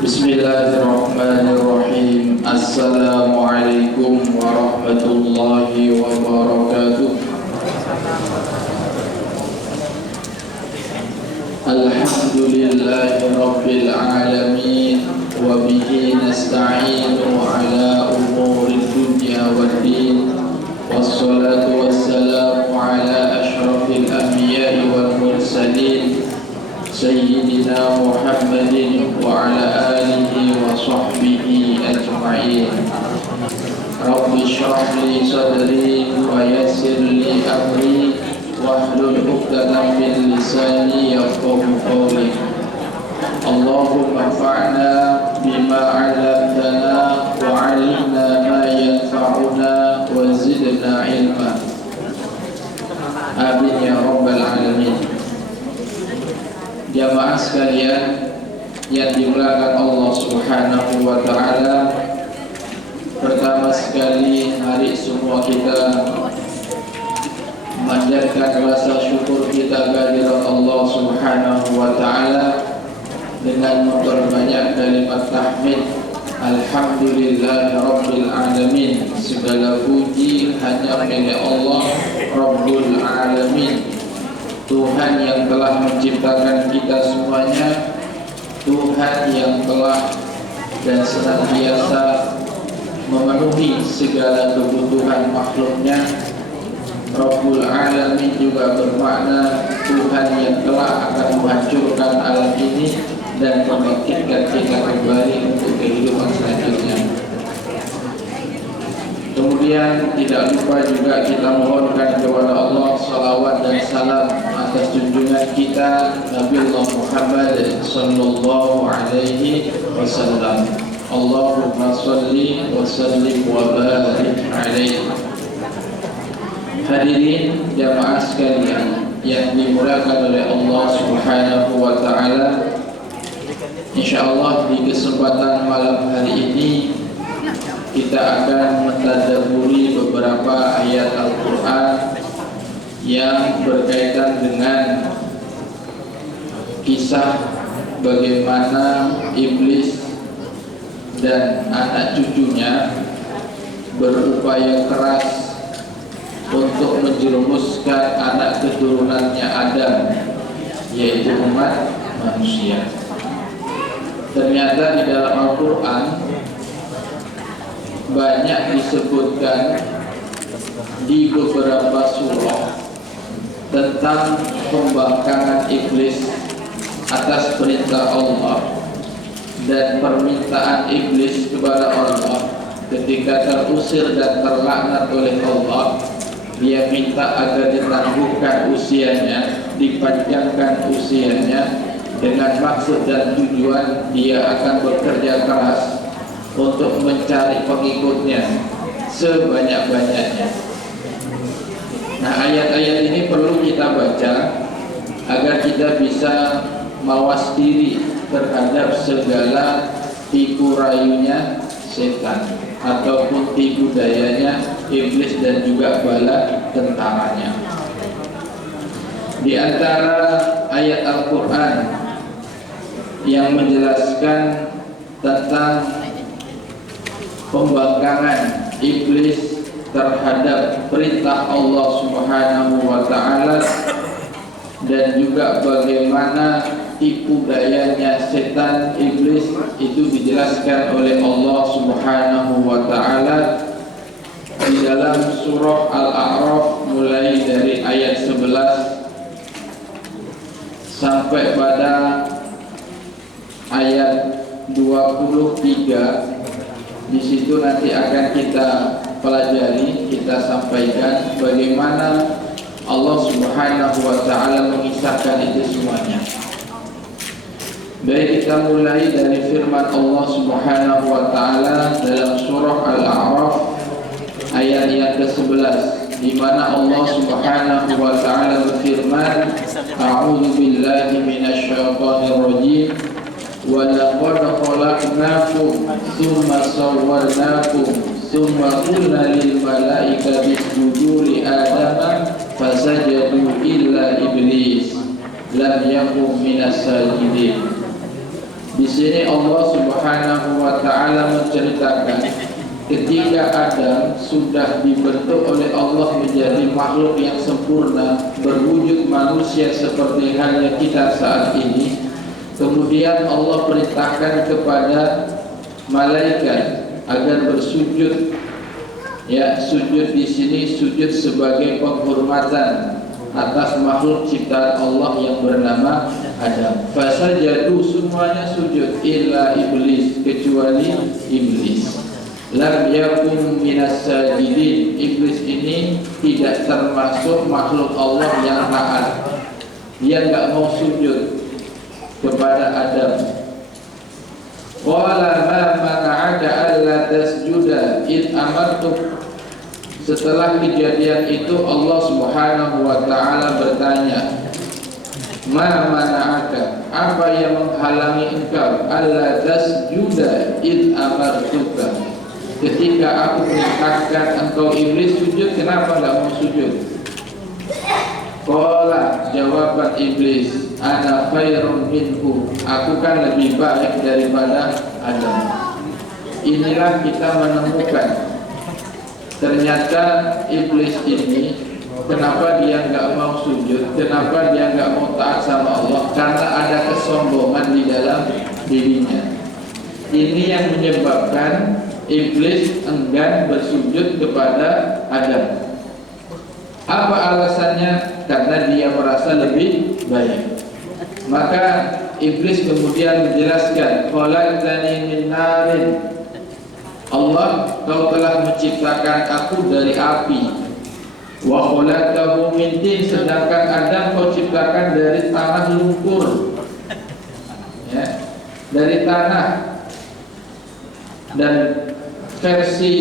Bismillahirrahmanirrahim. Assalamualaikum warahmatullahi wabarakatuh. Alhamdulillahi rabbil alamin. Wa bihi nasta'inu ala umuri dunya waddin. Wassalatu wassalamu ala ashrafil anbiya'i wal mursalin Sayyidina Muhammadin wa ala alihi wa sahbihi ajma'in. Rabbi shrah li sadri wa yassir li amri wahlul 'uqdatam min lisani yafqahu qawli. Allahumma anfa'na bima 'allamtana wa 'allimna ma yanfa'una wa zidna ilma. Amin ya rabbal alamin. Jamaah sekalian yang dimuliakan Allah Subhanahu wa ta'ala, pertama sekali mari semua kita memanjatkan rasa syukur kita kehadirat Allah Subhanahu wa ta'ala dengan memperbanyak kalimat tahmid. Alhamdulillahi rabbil alamin. Segala puji hanya milik Allah Rabbul alamin, Tuhan yang telah menciptakan kita semuanya, Tuhan yang telah dan senantiasa memenuhi segala kebutuhan makhluknya. Rabbul alamin juga bermakna Tuhan yang telah akan menghancurkan alam ini dan membangkitkan kita kembali untuk kehidupan selanjutnya. Kemudian tidak lupa juga kita mohonkan kepada Allah salawat dan salam atas junjungan kita Nabi Allah Muhammad sallallahu alaihi wasallam. Allahumma salli wa sallim wa barik alaihi. Hadirin jamaah sekalian yang dimuliakan oleh Allah Subhanahu wa taala, insyaallah di kesempatan malam hari ini kita akan mentadabburi beberapa ayat Al-Quran yang berkaitan dengan kisah bagaimana iblis dan anak cucunya berupaya keras untuk menjerumuskan anak keturunannya Adam, yaitu umat manusia. Ternyata di dalam Al-Quran banyak disebutkan di beberapa surah tentang pembangkangan iblis atas perintah Allah dan permintaan iblis kepada Allah ketika terusir dan terlaknat oleh Allah. Dia minta agar ditangguhkan usianya, dipanjangkan usianya, dengan maksud dan tujuan dia akan bekerja keras untuk mencari pengikutnya sebanyak-banyaknya. Nah, ayat-ayat ini perlu kita baca agar kita bisa mawas diri terhadap segala tipu rayunya setan ataupun tipu dayanya iblis dan juga bala tentaranya. Di antara ayat Al-Quran yang menjelaskan tentang pembangkangan iblis terhadap perintah Allah Subhanahu wa ta'ala dan juga bagaimana tipu dayanya setan iblis itu dijelaskan oleh Allah Subhanahu wa ta'ala di dalam surah Al-A'raf mulai dari ayat 11 sampai pada ayat 23. Di situ nanti akan kita pelajari, kita sampaikan bagaimana Allah Subhanahu wa ta'ala mengisahkan itu semuanya. Baik, kita mulai dari firman Allah Subhanahu wa ta'ala dalam surah Al-A'raf ayat yang ke-11, di mana Allah Subhanahu wa ta'ala berfirman, A'udzu billahi minasyaitonir rajim. wa laqad khalaqnakum tsumma sawwarnakum tsumma qulna lil malaikati isjudu li adama fasajadu illa iblis lam yakun minas sajidin. Di sini Allah Subhanahu wa taala menceritakan ketika Adam sudah dibentuk oleh Allah menjadi makhluk yang sempurna, berwujud manusia seperti halnya kita saat ini. Kemudian Allah perintahkan kepada malaikat agar bersujud. Ya, sujud di sini sujud sebagai penghormatan atas makhluk ciptaan Allah yang bernama Adam. Fasajadu, semuanya sujud, illa iblis, kecuali iblis. Lam yakun minas sajidin. Iblis ini tidak termasuk makhluk Allah yang taat. Dia enggak mau sujud kepada Adam. Qala ma mana'aka alla tasjuda id amartuk. Setelah kejadian itu Allah Subhanahu wa taala bertanya, ma mana'aka, apa yang menghalangi engkau alla tasjuda id amartuka, ketika aku perintahkan engkau iblis sujud, kenapa enggak mau sujud? Qala, jawaban iblis, ana khairun minhu, aku kan lebih baik daripada Adam. Inilah kita menemukan ternyata iblis ini, kenapa dia enggak mau sujud, kenapa dia enggak mau taat sama Allah? Karena ada kesombongan di dalam dirinya. Ini yang menyebabkan iblis enggan bersujud kepada Adam. Apa alasannya? Karena dia merasa lebih baik. Maka iblis kemudian menjelaskan, khalaqtani min narin, Allah, kau telah menciptakan aku dari api. Wa khalaqtahu min tin, sedangkan Adam kau ciptakan dari tanah lumpur. Ya, dari tanah. Dan versi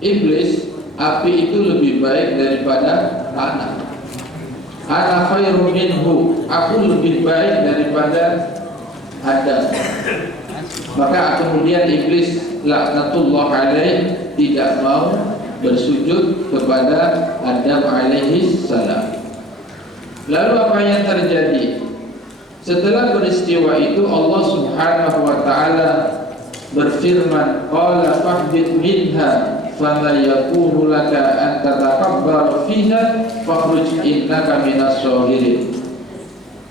iblis, api itu lebih baik daripada tanah. Ana khairu minhu, aku lebih baik daripada Adam. Maka kemudian iblis laknatullah alaih tidak mau bersujud kepada Adam alaihi salam. Lalu apa yang terjadi? Setelah peristiwa itu Allah Subhanahu wa taala berfirman, qala fahbit minha fama yakunu laka an tatakabbar fiha fakhruj innaka minas shahirin.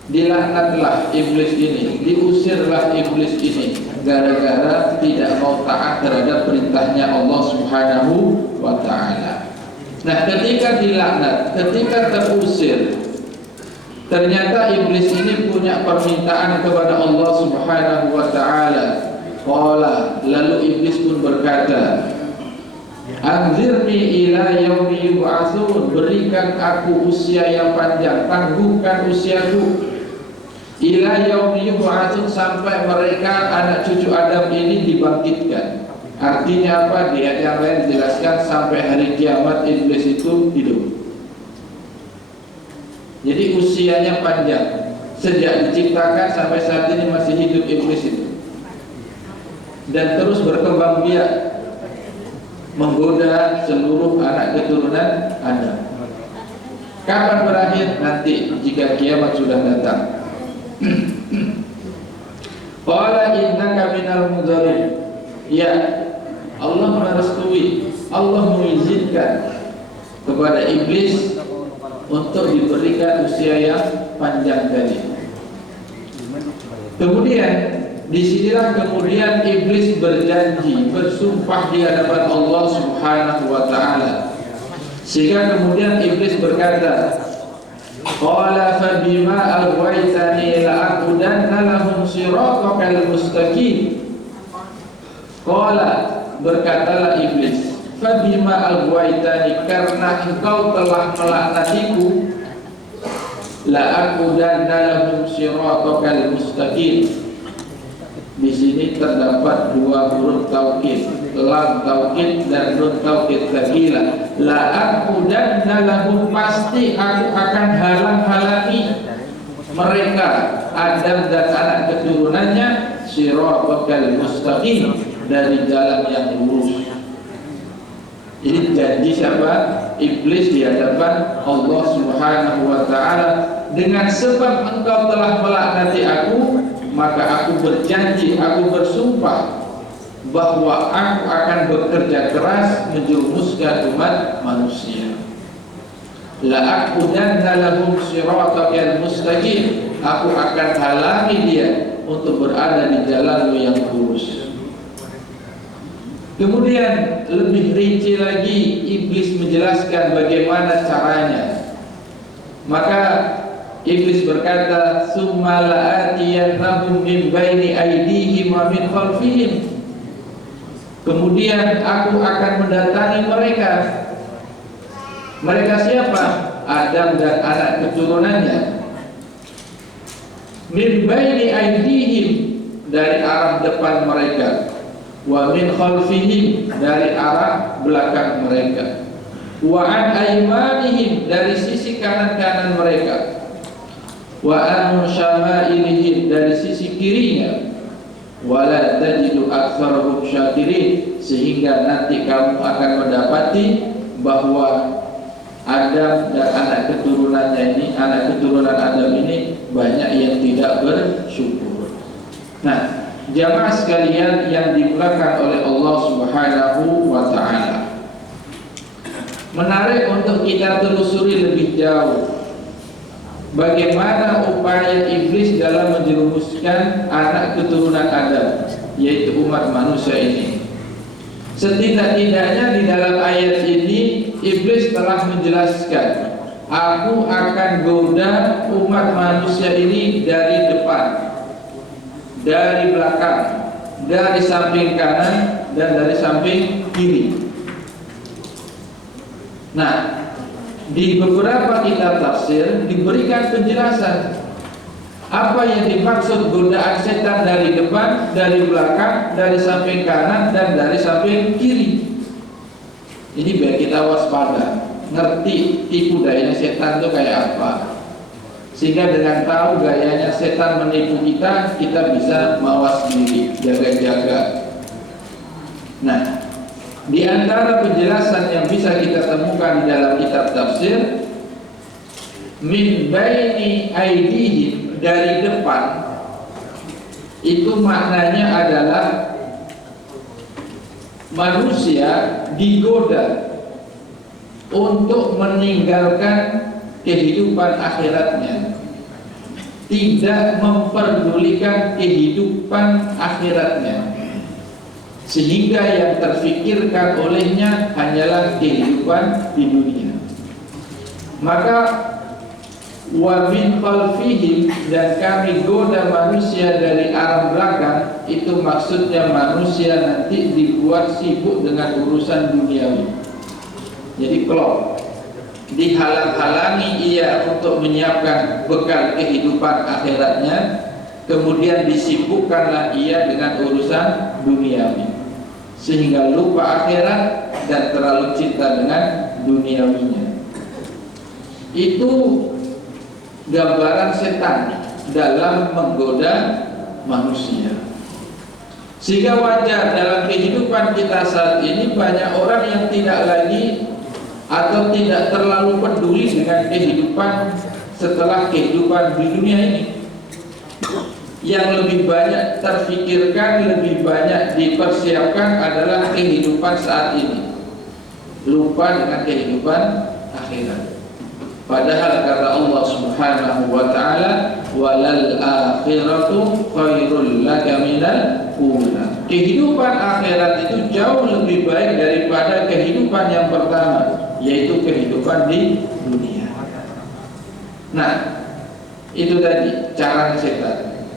Dilaknatlah iblis ini, diusirlah iblis ini gara-gara tidak mau taat terhadap perintahnya Allah Subhanahu wa taala. Nah, ketika dilaknat, ketika terusir, ternyata iblis ini punya permintaan kepada Allah Subhanahu wa taala. Qala, lalu iblis pun berkata, anzirni ila yaumi yub'atsun, berikan aku usia yang panjang, tangguhkan usiaku. Ila yaumi yub'atsun, sampai mereka anak cucu Adam ini dibangkitkan. Artinya apa? Di ayat yang lain dijelaskan sampai hari kiamat iblis itu hidup. Jadi usianya panjang, sejak diciptakan sampai saat ini masih hidup iblis itu. Dan terus berkembang biak, menggoda seluruh anak keturunan Adam. Kapan berakhir? Nanti jika kiamat sudah datang. Qala innaka minal mudzarin. Ya, Allah merestui, Allah mengizinkan kepada iblis untuk diberikan usia yang panjang tadi. Kemudian disinilah kemudian iblis berjanji, bersumpah di hadapan Allah Subhanahu wa taala. Sehingga kemudian iblis berkata, qala fa bima aghwaytani la'aqudanna lahum siratakal mustaqim. Qala, berkatalah iblis, fa bima aghwaytani, karena engkau telah melaknatiku, la'aqudanna lahum siratakal mustaqim. Di sini terdapat dua huruf taukid, lam taukid dan nun taukid tsakilah. La'aqudanna lahum, pasti aku akan halang-halangi mereka Adam dan anak keturunannya siratal mustaqim, dari jalan yang lurus. Ini janji siapa? Iblis di hadapan Allah Subhanahu wa taala, dengan sebab engkau telah melaknati aku, maka aku berjanji, aku bersumpah bahwa aku akan bekerja keras menjerumuskan umat manusia. La'aqudanna lahum siratal mustaqim, aku akan halangi dia untuk berada di jalanmu yang lurus. Kemudian lebih rinci lagi iblis menjelaskan bagaimana caranya. Maka iblis berkata, "Tsumma la'atiyannahum min baini aydihim wa min khalfihim." Kemudian aku akan mendatangi mereka. Mereka siapa? Adam dan anak keturunannya. Min baini aydihim, dari arah depan mereka. Wa min khalfihim, dari arah belakang mereka. Wa an aymanihim, dari sisi kanan-kanan mereka. Wa an syama'ilihim, dari sisi kirinya. Wala tajidu aktsarahum syakirin, sehingga nanti kamu akan mendapati bahwa Adam dan anak keturunannya ini, anak keturunan Adam ini banyak yang tidak bersyukur. Nah, jamaah sekalian yang dimuliakan oleh Allah Subhanahu wa taala, menarik untuk kita telusuri lebih jauh bagaimana upaya iblis dalam menjerumuskan anak keturunan Adam, yaitu umat manusia ini. Setidak-tidaknya di dalam ayat ini iblis telah menjelaskan, aku akan goda umat manusia ini dari depan, dari belakang, dari samping kanan, dan dari samping kiri. Nah, di beberapa kitab tafsir diberikan penjelasan apa yang dimaksud godaan setan dari depan, dari belakang, dari samping kanan, dan dari samping kiri. Ini biar kita waspada, ngerti tipu dayanya setan itu kayak apa, sehingga dengan tahu gayanya setan menipu kita, kita bisa mawas diri, jaga-jaga. Nah, di antara penjelasan yang bisa kita temukan di dalam kitab tafsir, min baini aydihim, dari depan, itu maknanya adalah manusia digoda untuk meninggalkan kehidupan akhiratnya, tidak memperdulikan kehidupan akhiratnya, sehingga yang terfikirkan olehnya hanyalah kehidupan di dunia. Maka wa min khalfihim, dan kami goda manusia dari arah belakang, itu maksudnya manusia nanti dibuat sibuk dengan urusan duniawi. Jadi klop, dihalang-halangi ia untuk menyiapkan bekal kehidupan akhiratnya, kemudian disibukkanlah ia dengan urusan duniawi, sehingga lupa akhirat dan terlalu cinta dengan duniawinya. Itu gambaran setan dalam menggoda manusia. Sehingga wajar dalam kehidupan kita saat ini banyak orang yang tidak lagi atau tidak terlalu peduli dengan kehidupan setelah kehidupan di dunia ini. Yang lebih banyak terfikirkan, lebih banyak dipersiapkan adalah kehidupan saat ini, lupa dengan kehidupan akhirat. Padahal kata Allah Subhanahu wa taala, walal akhiratu khairul laka minal ula. Kehidupan akhirat itu jauh lebih baik daripada kehidupan yang pertama, yaitu kehidupan di dunia. Nah, itu tadi cara setan.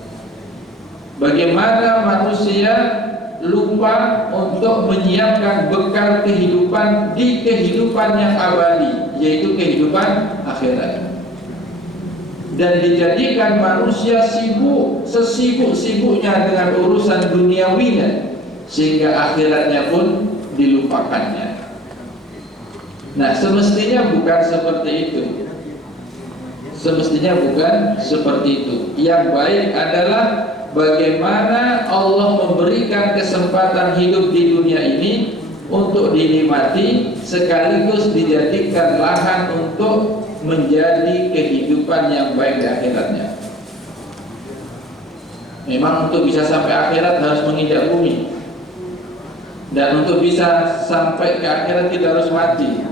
Bagaimana manusia lupa untuk menyiapkan bekal kehidupan di kehidupan yang abadi, yaitu kehidupan akhirat, dan dijadikan manusia sibuk sesibuk-sibuknya dengan urusan duniawinya, sehingga akhiratnya pun dilupakannya. Nah, semestinya bukan seperti itu. Semestinya bukan seperti itu. Yang baik adalah bagaimana Allah memberikan kesempatan hidup di dunia ini untuk dinikmati sekaligus dijadikan lahan untuk menjadi kehidupan yang baik di akhiratnya. Memang untuk bisa sampai akhirat harus menginjak bumi, dan untuk bisa sampai ke akhirat kita harus mati.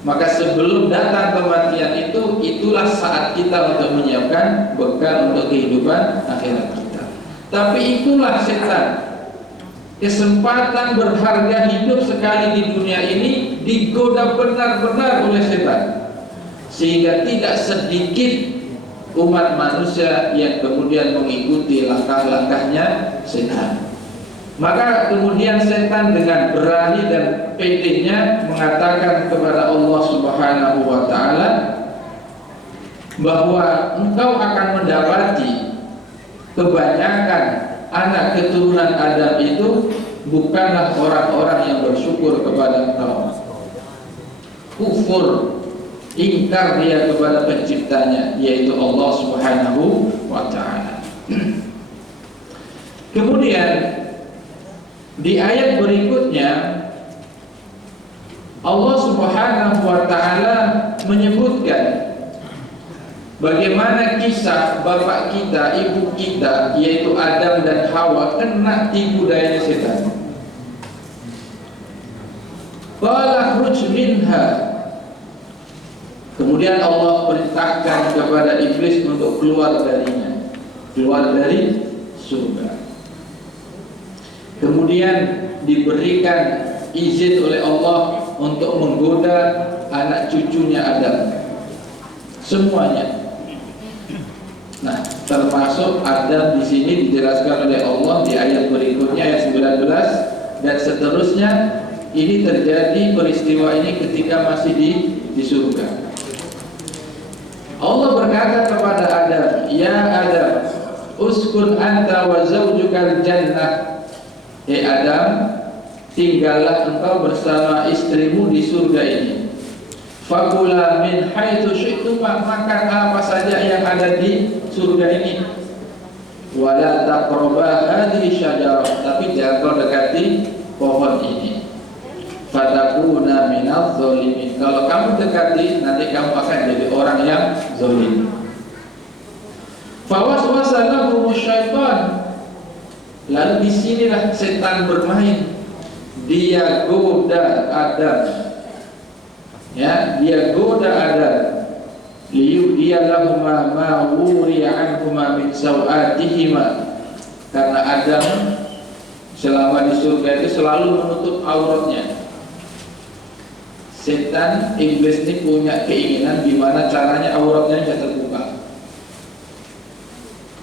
Maka sebelum datang kematian itu, itulah saat kita untuk menyiapkan bekal untuk kehidupan akhirat kita. Tapi itulah setan, kesempatan berharga hidup sekali di dunia ini digoda benar-benar oleh setan, sehingga tidak sedikit umat manusia yang kemudian mengikuti langkah-langkahnya setan. Maka kemudian setan dengan berani dan pedenya mengatakan kepada Allah Subhanahu wa ta'ala bahwa engkau akan mendapati kebanyakan anak keturunan Adam itu bukanlah orang-orang yang bersyukur kepada engkau. Kufur, ingkar dia kepada penciptanya, yaitu Allah Subhanahu wa ta'ala. Kemudian di ayat berikutnya Allah Subhanahu wa ta'ala menyebutkan bagaimana kisah bapak kita, ibu kita, yaitu Adam dan Hawa, kena tipu dayanya setan. Qala khruj minha. Kemudian Allah perintahkan kepada iblis untuk keluar darinya, keluar dari surga. Kemudian diberikan izin oleh Allah untuk menggoda anak cucunya Adam, semuanya. Nah, termasuk Adam di sini dijelaskan oleh Allah di ayat berikutnya, ayat 19 dan seterusnya. Ini terjadi, peristiwa ini ketika masih di surga. Allah berkata kepada Adam, "Ya Adam, uskun anta wa zawjukal jannah." Adam, tinggallah engkau bersama istrimu di surga ini. Fakula min haitsu syi'tuma, makan apa saja yang ada di surga ini. Wala taqraba hadhihi syajarah, tapi jangan kau dekati pohon ini. Fatakuna minadz zalimin, kalau kamu dekati nanti kamu akan jadi orang yang zalim. Fawaswasa lahum syaitan, lalu disinilah setan bermain. Dia goda Adam, ya, dia goda Adam. Liyudiya lahuma ma wuriya anhuma min sawatihima, karena Adam selama di surga itu selalu menutup auratnya. Setan, iblis ini punya keinginan gimana caranya auratnya bisa terbuka.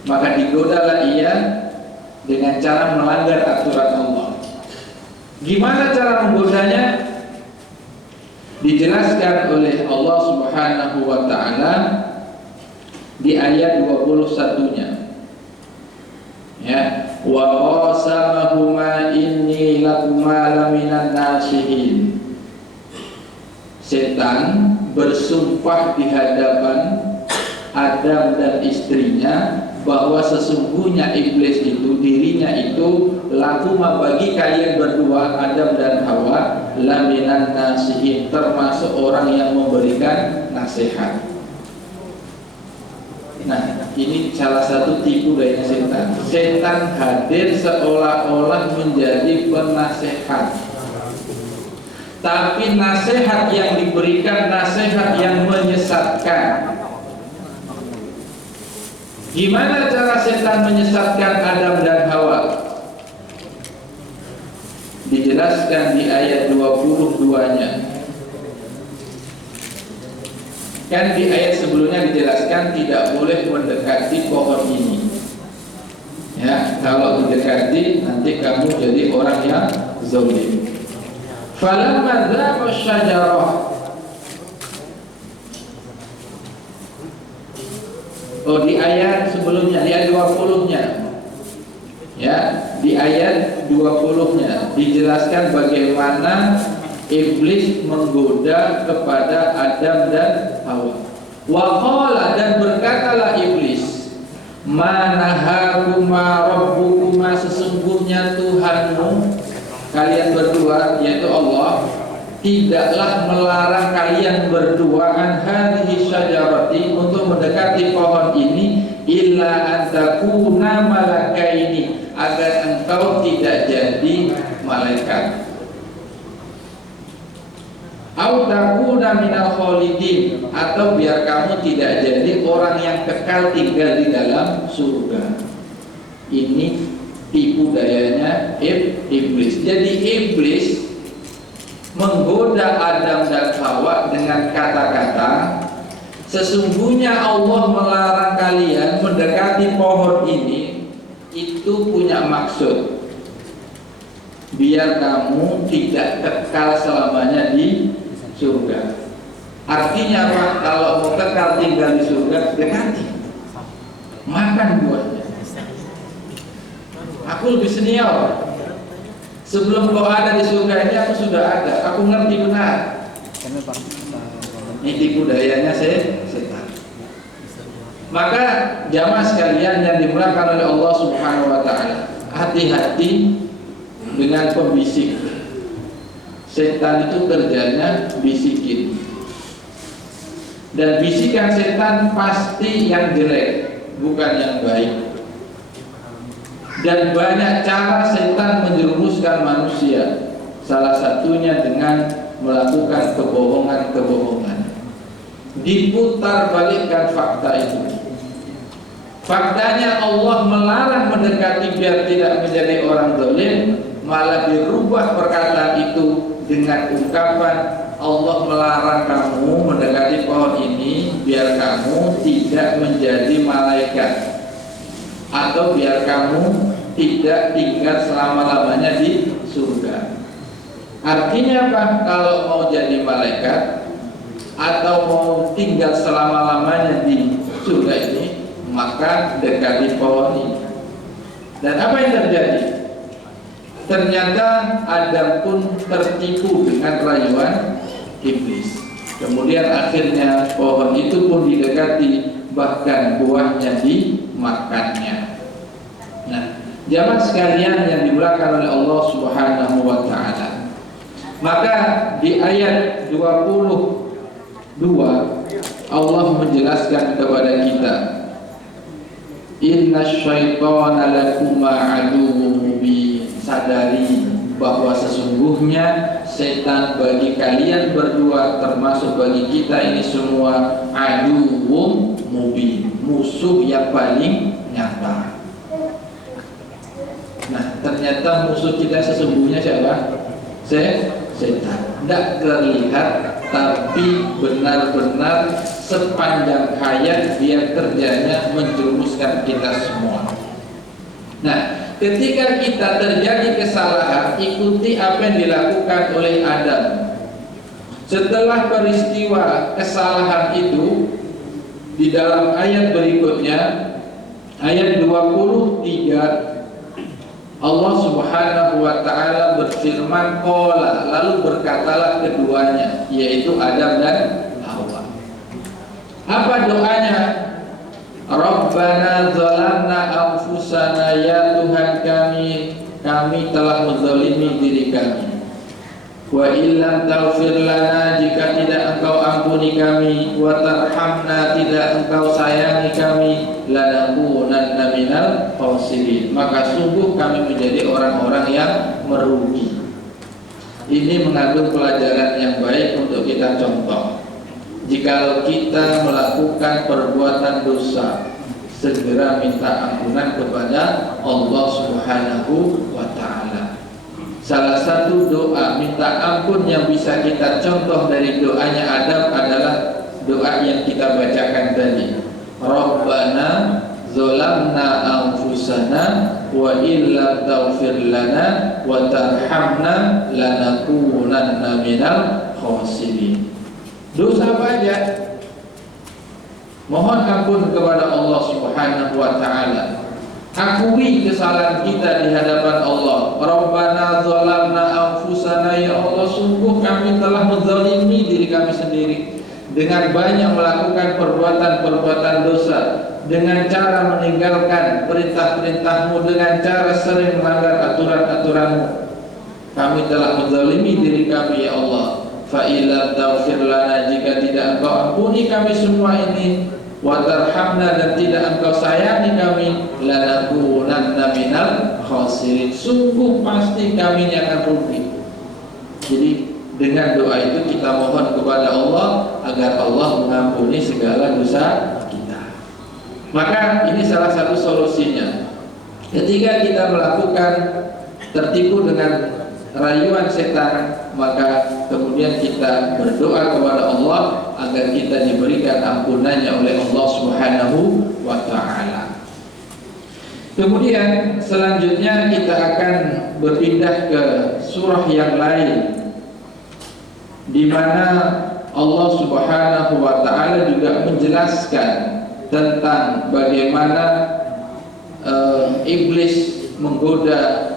Maka digodalah ia dengan cara melanggar aturan Allah. Gimana cara menggodanya? Dijelaskan oleh Allah Subhanahu wa ta'ala di ayat 21-nya. Ya, wa qasamahuma inni lakuma laminan nasihin. Setan bersumpah di hadapan Adam dan istrinya bahwa sesungguhnya iblis itu, dirinya itu, lakuma bagi kalian berdua, Adam dan Hawa, laminan nasihin, termasuk orang yang memberikan nasihat. Nah, ini salah satu tipu dayanya setan. Setan hadir seolah-olah menjadi penasehat, tapi nasihat yang diberikan nasihat yang menyesatkan. Gimana cara setan menyesatkan Adam dan Hawa? Dijelaskan di ayat 22-nya. Kan di ayat sebelumnya dijelaskan tidak boleh mendekati pohon ini. Ya, kalau mendekati nanti kamu jadi orang yang zalim. Falamma dzaqa syajarah, di ayat sebelumnya, di ayat 20-nya, ya, di ayat 20-nya dijelaskan bagaimana iblis menggoda kepada Adam dan Hawa. Wa qala, dan berkatalah iblis, manahakuma rabbukuma, sesungguhnya Tuhanmu kalian berdua, yaitu Allah, tidaklah melarang kalian berdua an hadhihi syajarati, untuk mendekati pohon ini, illa antakuna malakaini, agar engkau tidak jadi malaikat, au takuna minal khalidin, atau biar kamu tidak jadi orang yang kekal tinggal di dalam surga. Ini tipu dayanya iblis. Jadi iblis menggoda Adam dan Hawa dengan kata-kata, sesungguhnya Allah melarang kalian mendekati pohon ini, itu punya maksud biar kamu tidak kekal selamanya di surga. Artinya apa? Kalau mau kekal tinggal di surga, dekati, makan buahnya. Aku lebih senior. Sebelum kau ada di surga ini, aku sudah ada. Aku ngerti benar. Ini tipu dayanya setan. Maka jamaah sekalian yang dimuliakan oleh Allah Subhanahu wa taala, hati-hati dengan pembisik. Setan itu kerjanya bisikin. Dan bisikan setan pasti yang jelek, bukan yang baik. Dan banyak cara setan menjerumuskan manusia. Salah satunya dengan melakukan kebohongan-kebohongan. Diputar balikkan fakta itu. Faktanya Allah melarang mendekati biar tidak menjadi orang zalim, malah dirubah perkataan itu dengan ungkapan Allah melarang kamu mendekati pohon ini biar kamu tidak menjadi malaikat, atau biar kamu tidak tinggal selama-lamanya di surga. Artinya apa? Kalau mau jadi malaikat atau mau tinggal selama-lamanya di surga ini, maka dekati pohon ini. Dan apa yang terjadi? Ternyata Adam pun tertipu dengan rayuan iblis. Kemudian akhirnya pohon itu pun didekati, bahkan buahnya dimakannya. Nah, jamaah sekalian yang dimuliakan oleh Allah Subhanahu wa taala, maka di ayat 22 Allah menjelaskan kepada kita, innasyaitana lakuma aduwwun mubin. Sadari bahwa sesungguhnya setan bagi kalian berdua, termasuk bagi kita ini semua, aduwwun mubin, musuh yang paling nyata. Nah, ternyata musuh kita sesungguhnya siapa? Setan. Tidak terlihat, tapi benar-benar sepanjang hayat dia kerjanya menjerumuskan kita semua. Nah, ketika kita terjadi kesalahan, ikuti apa yang dilakukan oleh Adam. Setelah peristiwa kesalahan itu, di dalam ayat berikutnya, ayat 23, Allah Subhanahu wa ta'ala berfirman, qala, lalu berkatalah keduanya, yaitu Adam dan Hawa. Apa doanya? Rabbana zalamna anfusana, ya Tuhan kami telah menzalimi diri kami. Wa illam taghfir lana, jika tidak engkau ampuni kami, wa tarhamna, tidak engkau sayangi kami, lanakunanna minal khasirin, maka sungguh kami menjadi orang-orang yang merugi. Ini mengandung pelajaran yang baik untuk kita contoh. Jikalau kita melakukan perbuatan dosa, segera minta ampunan kepada Allah Subhanahu wa ta'ala. Salah satu doa minta ampun yang bisa kita contoh dari doanya Adam adalah doa yang kita bacakan tadi. Rabbana zalamna anfusana wa illam taghfir lana wa tarhamna lanakunanna minal khasirin. Dosa apa aja? Mohon ampun kepada Allah Subhanahu wa ta'ala. Akui kesalahan kita di hadapan Allah. Rabbana zalamna anfusana, ya Allah, sungguh kami telah menzalimi diri kami sendiri dengan banyak melakukan perbuatan-perbuatan dosa. dengan cara meninggalkan perintah-perintahmu, dengan cara sering melanggar aturan-aturanmu. Kami telah menzalimi diri kami ya Allah. Fa illa taghfir lana, jika tidak Engkau ampuni kami semua ini, wa tarhamna, dan tidak Engkau sayangi kami, lanakunanna minal khasirin, sungguh pasti kami ini akan rugi. Jadi dengan doa itu kita mohon kepada Allah agar Allah mengampuni segala dosa kita. Maka ini salah satu solusinya. Ketika kita melakukan tertipu dengan rayuan setan, maka kemudian kita berdoa kepada Allah agar kita diberikan ampunannya oleh Allah Subhanahu wa ta'ala. Kemudian selanjutnya kita akan berpindah ke surah yang lain, di mana Allah Subhanahu wa ta'ala juga menjelaskan tentang bagaimana iblis menggoda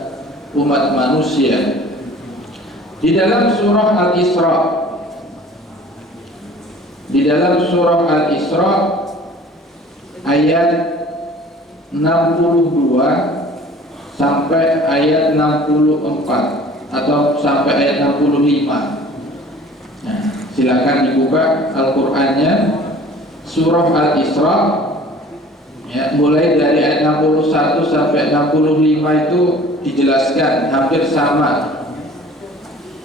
umat manusia. Di dalam surah Al-Isra, ayat 62 sampai ayat 64 atau sampai ayat 65. Nah, silakan dibuka Al-Qur'annya, surah Al-Isra, ya, mulai dari ayat 61 sampai 65 itu dijelaskan hampir sama.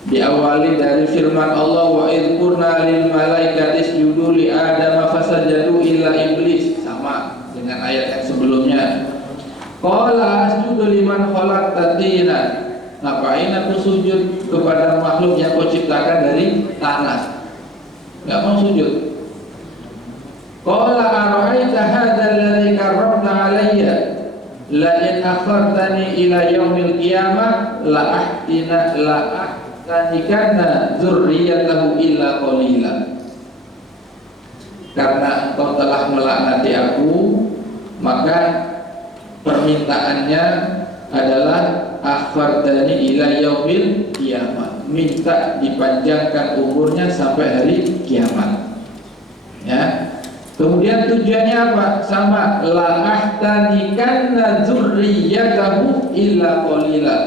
Diawali dari firman Allah, wa idh qulna lil malaikati isjudu li adama fasajadu illa iblis, sama dengan ayat yang sebelumnya. Qala asjudu liman khalaqta tina, ngapain aku sujud kepada makhluk yang kau ciptakan dari tanah? Enggak mau sujud. Qala ara'aita hadza alladhi karramta alayya la in akhartani ila yaumil qiyamah la ahtikanna dzurriyyatahu illa qalila. Karena engkau telah melaknati aku, maka permintaannya adalah akhartani ila yaumil qiyamah, minta dipanjangkan umurnya sampai hari kiamat. Ya. Kemudian tujuannya apa? Sama, la ahtanikanna dzurriyyatahu illa qalila.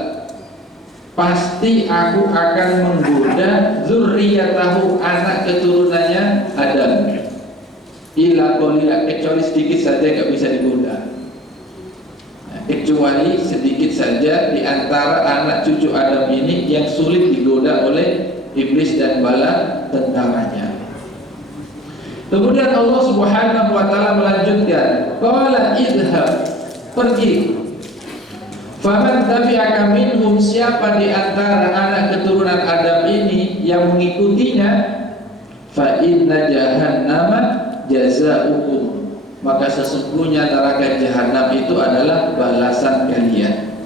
Pasti aku akan menggoda dzurriyyatahu, anak keturunannya Adam, illa qalila, kecuali sedikit saja enggak bisa digoda. Nah, kecuali sedikit saja di antara anak cucu Adam ini yang sulit digoda oleh iblis dan bala tentaranya. Kemudian Allah Subhanahu wa ta'ala melanjutkan, qala idhab, pergi. Faman tabi'aka minhum, siapa di antara anak keturunan Adam ini yang mengikutinya, fa inna jahannama jazaa'ukum, maka sesungguhnya neraka jahanam itu adalah balasan kalian.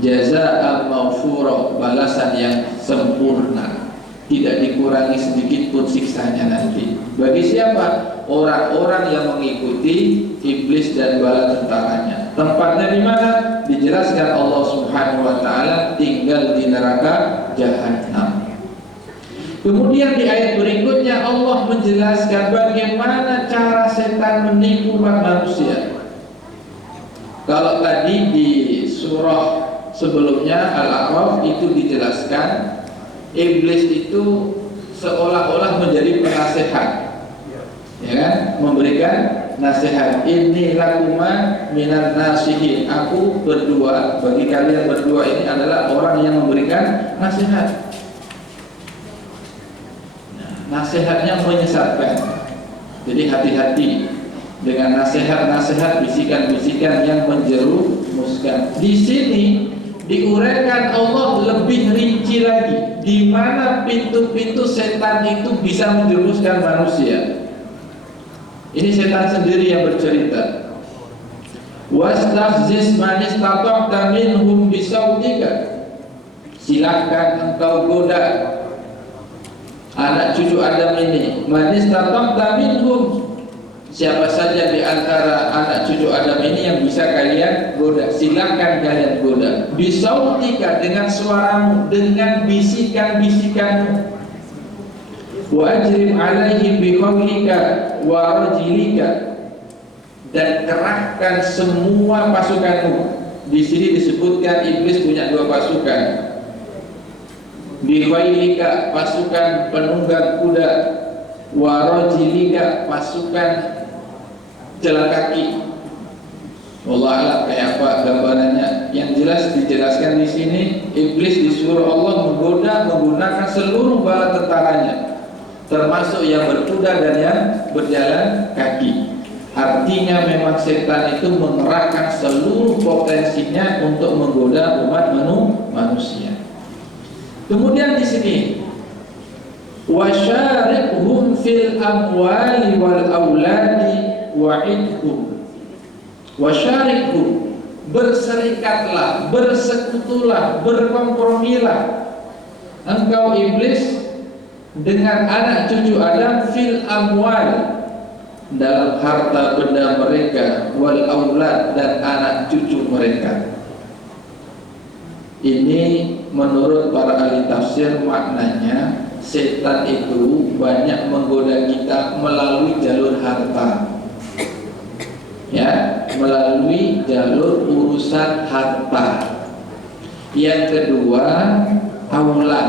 Jazaa'a mawfura, balasan yang sempurna, tidak dikurangi sedikit pun siksanya nanti. Bagi siapa? Orang-orang yang mengikuti iblis dan bala tentaranya. Tempatnya di mana? Dijelaskan Allah Subhanahu wa ta'ala, tinggal di neraka jahanam. Kemudian di ayat berikutnya Allah menjelaskan bagaimana cara setan menipu umat manusia. Kalau tadi di surah sebelumnya Al-A'raf itu dijelaskan iblis itu seolah-olah menjadi penasehat, ya kan? Memberikan nasihat. Inni lakuma minan nasihin, aku berdua, bagi kalian berdua ini adalah orang yang memberikan nasihat. Nasihatnya menyesatkan. Jadi hati-hati dengan nasihat-nasihat, bisikan-bisikan yang menjerumuskan. Di sini diuraikan Allah lebih rinci lagi di mana pintu-pintu setan itu bisa menjerumuskan manusia. Ini setan sendiri yang bercerita. Wastafziz man istata'ta minhum bisautika, silakan engkau goda anak cucu Adam ini. Man istata'ta minhum, siapa saja di antara anak cucu Adam ini yang bisa kalian goda, silakan kalian goda. Bisautika, dengan suaramu, dengan bisikan-bisikanmu. Wa ajrim alaihim biqaulika wa rajilika, dan kerahkan semua pasukanmu. Di sini disebutkan iblis punya dua pasukan. Bikhailika, pasukan penunggang kuda, warajilika, pasukan jalan kaki. Wallah alam kayak apa gambarannya. Yang jelas dijelaskan di sini, iblis disuruh Allah menggoda menggunakan seluruh bala tentaranya, termasuk yang berkuda dan yang berjalan kaki. Artinya memang setan itu mengerahkan seluruh potensinya untuk menggoda umat manusia. Kemudian di sini, wasyarikhum fil amwali wal auladi wa'idhum. Wasyarikhum, berserikatlah, bersekutulah, berkompromilah engkau iblis dengan anak cucu Adam fil amwal, dalam harta benda mereka, wal aulad, dan anak cucu mereka. Ini menurut para ahli tafsir maknanya setan itu banyak menggoda kita melalui jalur harta, ya, melalui jalur urusan harta. Yang kedua, aulad,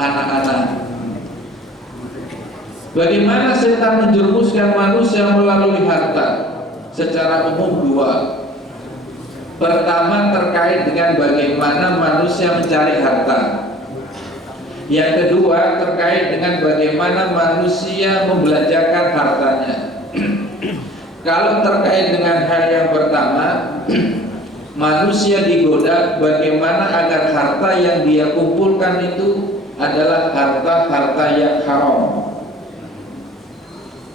anak-anak. Bagaimana setan menjerumuskan manusia melalui harta? Secara umum dua. Pertama, terkait dengan bagaimana manusia mencari harta. Yang kedua, terkait dengan bagaimana manusia membelanjakan hartanya. Kalau terkait dengan hal yang pertama, manusia digoda bagaimana agar harta yang dia kumpulkan itu adalah harta-harta yang haram.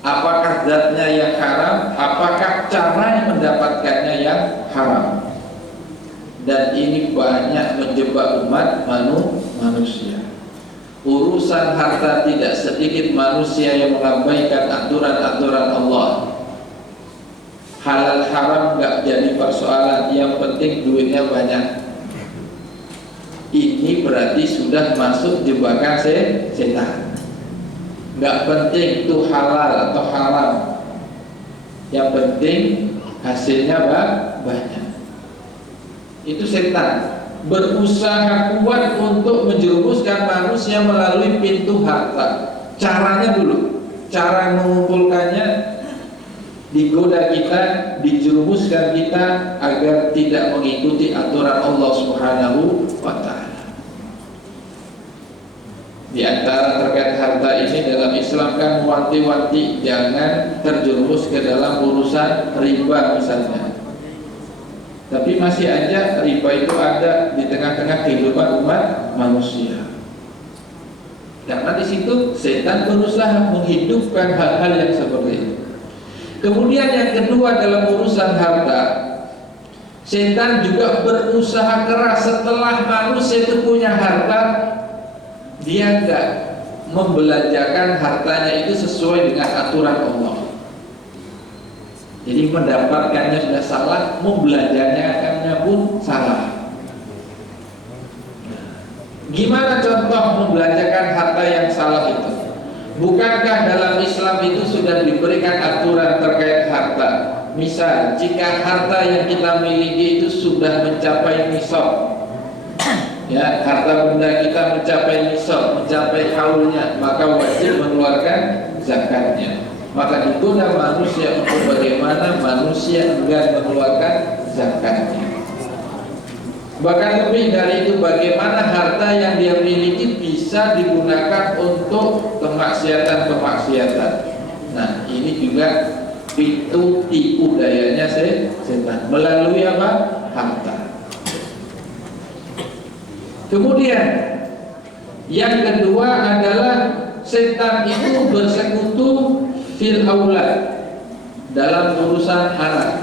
Apakah zatnya yang haram, apakah cara mendapatkannya yang haram. Dan ini banyak menjebak umat manusia. Urusan harta tidak sedikit manusia yang mengabaikan aturan-aturan Allah. Halal haram gak jadi persoalan, yang penting duitnya banyak. Ini berarti sudah masuk jebakan setan. Gak penting itu halal atau haram, yang penting hasilnya banyak. Itu setan berusaha kuat untuk menjerumuskan manusia melalui pintu harta. Caranya dulu, cara mengumpulkannya, digoda kita, dijerumuskan kita agar tidak mengikuti aturan Allah Subhanahu wa ta'ala. Di antara terkait harta ini dalam Islam kan wanti-wanti jangan terjerumus ke dalam urusan riba misalnya. Tapi masih aja riba itu ada di tengah-tengah kehidupan umat manusia. Karena di situ setan berusaha menghidupkan hal-hal yang seperti itu. Kemudian yang kedua, dalam urusan harta, setan juga berusaha keras setelah manusia itu punya harta, dia enggak membelanjakan hartanya itu sesuai dengan aturan Allah. Jadi mendapatkannya sudah salah, membelanjakannya pun salah. Gimana contoh membelanjakan harta yang salah itu? Bukankah dalam Islam itu sudah diberikan aturan terkait harta? Misal, jika harta yang kita miliki itu sudah mencapai nisab, ya, harta benda kita mencapai nisab, mencapai haulnya, maka wajib mengeluarkan zakatnya. Maka digoda manusia untuk bagaimana manusia enggan mengeluarkan zakatnya. Bahkan lebih dari itu, bagaimana harta yang dia miliki bisa digunakan untuk kemaksiatan-kemaksiatan. Nah, ini juga pintu tipu dayanya setan melalui apa? Harta. Kemudian yang kedua adalah setan itu bersekutu fil aulad, dalam urusan anak.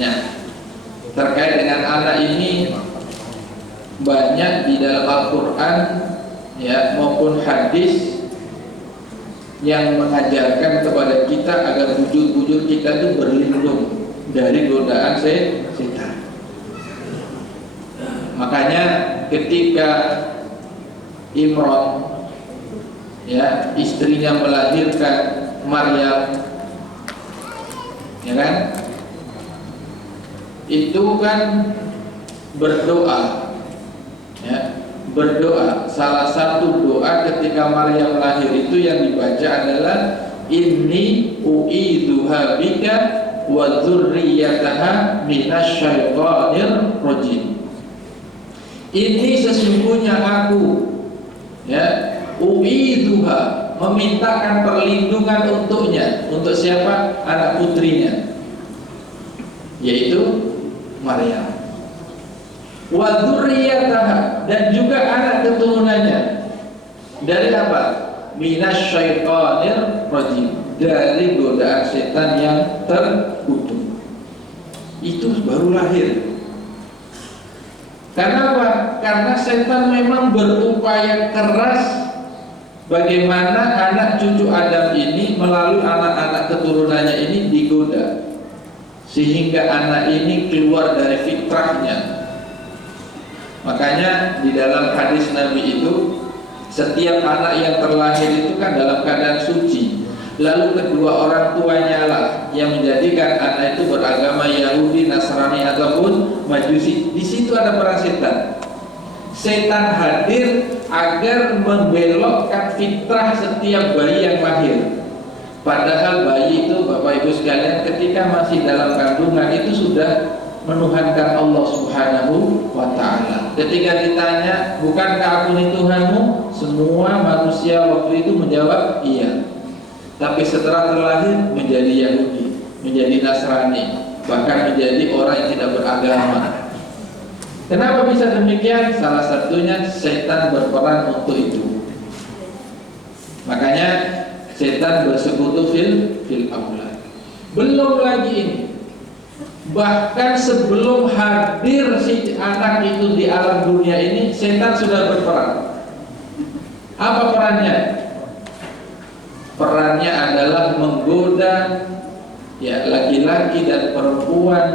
Ya, terkait dengan anak ini banyak di dalam Al-Quran, ya, maupun hadis yang mengajarkan kepada kita agar bujur-bujur kita itu berlindung dari godaan setan. Makanya ketika Imran, ya, istrinya melahirkan Maryam, ya kan? Itu kan berdoa, ya, berdoa. Salah satu doa ketika Maryam lahir itu yang dibaca adalah inni u'iduha bika wa dzurriyyataha minasyaitonir rajim. Ini sesungguhnya aku, ya, u'iduha, memintakan perlindungan untuknya. Untuk siapa? Anak putrinya, yaitu Maryam. Wa dzurriyyataha, dan juga anak keturunannya. Dari apa? Minasyaitonir rajim, dari godaan setan yang terkutuk. Itu baru lahir. Kenapa? Karena setan memang berupaya keras bagaimana anak cucu Adam ini melalui anak-anak keturunannya ini digoda, sehingga anak ini keluar dari fitrahnya. Makanya di dalam hadis Nabi itu, setiap anak yang terlahir itu kan dalam keadaan suci. Lalu kedua orang tuanya lah yang menjadikan anak itu beragama Yahudi, Nasrani ataupun Majusi. Di situ ada peran setan. Setan hadir agar membelokkan fitrah setiap bayi yang lahir. Padahal bayi itu, Bapak Ibu sekalian, ketika masih dalam kandungan itu sudah menuhankan Allah Subhanahu wa ta'ala. Ketika ditanya, bukankah aku ini Tuhanmu? Semua manusia waktu itu menjawab iya. Tapi setelah terlahir menjadi Yahudi, menjadi Nasrani, bahkan menjadi orang yang tidak beragama. Kenapa bisa demikian? Salah satunya setan berperan untuk itu. Makanya setan bersekutu fil aulad. Belum lagi ini, bahkan sebelum hadir si anak itu di alam dunia ini, setan sudah berperan. Apa perannya? Perannya adalah menggoda, ya, laki-laki dan perempuan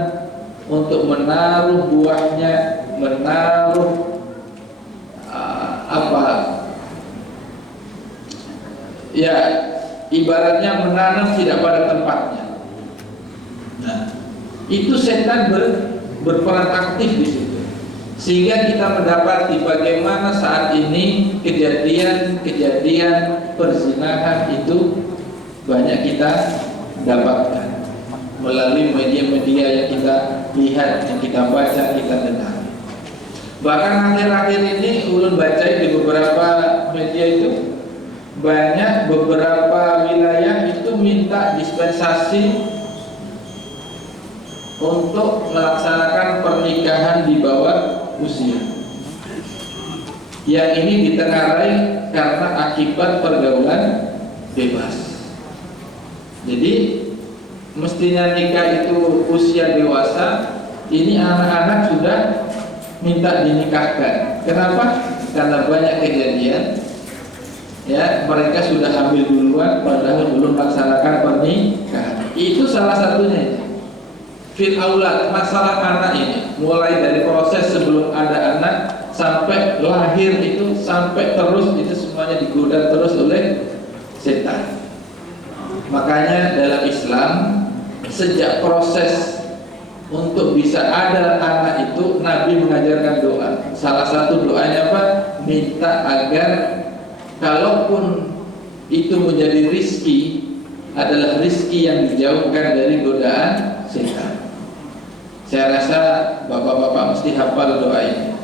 untuk menaruh buahnya, menaruh ya, ibaratnya menanam tidak pada tempatnya. Nah, itu setan berperan aktif di situ, sehingga kita mendapati bagaimana saat ini kejadian perzinahan itu banyak kita dapatkan melalui media-media yang kita lihat, yang kita baca, kita dengar. Bahkan akhir-akhir ini ulun baca di beberapa media itu, banyak beberapa wilayah itu minta dispensasi untuk melaksanakan pernikahan di bawah usia. Yang ini ditengarai karena akibat pergaulan bebas. Jadi mestinya nikah itu usia dewasa, ini anak-anak sudah minta dinikahkan. Kenapa? Karena banyak kejadian, ya, mereka sudah hamil duluan padahal belum melaksanakan pernikahan. Itu salah satunya. Fil aulad, masalah anak ini mulai dari proses sebelum ada anak sampai lahir itu, sampai terus itu semuanya digoda terus oleh setan. Makanya dalam Islam, sejak proses untuk bisa ada anak itu, Nabi mengajarkan doa. Salah satu doanya apa? Minta agar kalaupun itu menjadi rizki, adalah rizki yang dijauhkan dari godaan setan. Saya rasa bapak-bapak mesti hafal doa ini,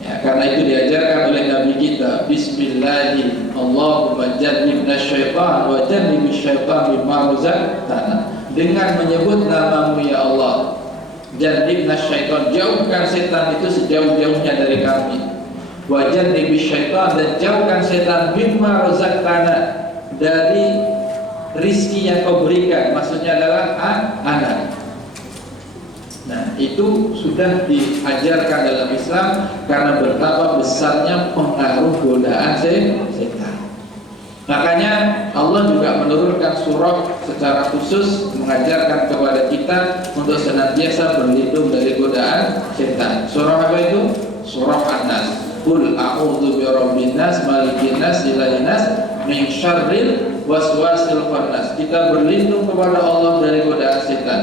ya, karena itu diajarkan oleh Nabi kita. Bismillahirrahmanirrahim. Allahumma jannibna syaitan wa jannibish syaitan mimma razaqtana. Dengan menyebut namamu ya Allah, jannibna syaitan, jauhkan setan itu sejauh-jauhnya dari kami. Wa jannibish syaitan, dan jauhkan setan mimma razaqtana, dari rizki yang kau berikan. Maksudnya adalah anak. Nah, itu sudah diajarkan dalam Islam karena betapa besarnya pengaruh godaan setan. Makanya Allah juga menurunkan surah secara khusus mengajarkan kepada kita untuk senantiasa berlindung dari godaan setan. Surah apa itu? Surah An-Nas. Qul a'udzu birabbin nas, malikin nas, ilahin nas, min syarril waswasil khannas. Kita berlindung kepada Allah dari godaan setan.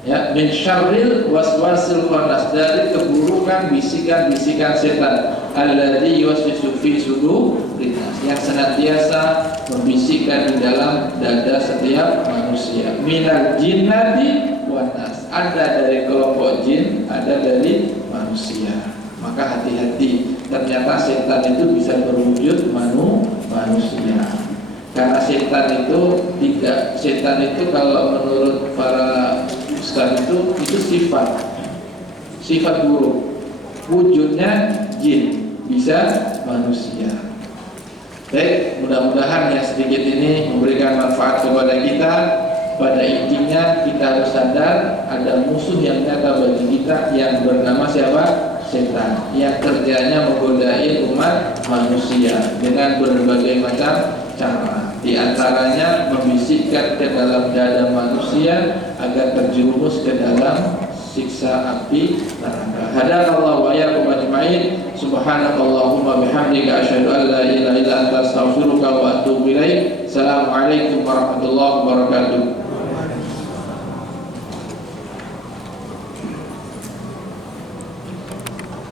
Ya, min syarril waswasil khannas, dari keburukan bisikan-bisikan setan. Alladzi yuwaswisu fi sudurin nas, yang senantiasa membisikkan di dalam dada setiap manusia. Minal jinnati wan nas, ada dari kelompok jin, ada dari manusia. Maka hati-hati, ternyata setan itu bisa berwujud manusia. Karena setan itu kalau menurut para ustaz itu sifat buruk. Wujudnya jin, bisa manusia. Baik, mudah-mudahan yang sedikit ini memberikan manfaat kepada kita. Pada intinya kita harus sadar ada musuh yang nyata bagi kita yang bernama siapa? Setan, yang kerjanya menggodai umat manusia dengan berbagai macam cara. Di antaranya membisikkan ke dalam dada manusia agar terjerumus ke dalam siksa api neraka. Hadanallahu wa iyyakum ajma'in. Subhanakallahumma bihamdika asyhadu an la ilaha illa anta astaghfiruka wa atubu ilaik. Assalamualaikum warahmatullahi wabarakatuh.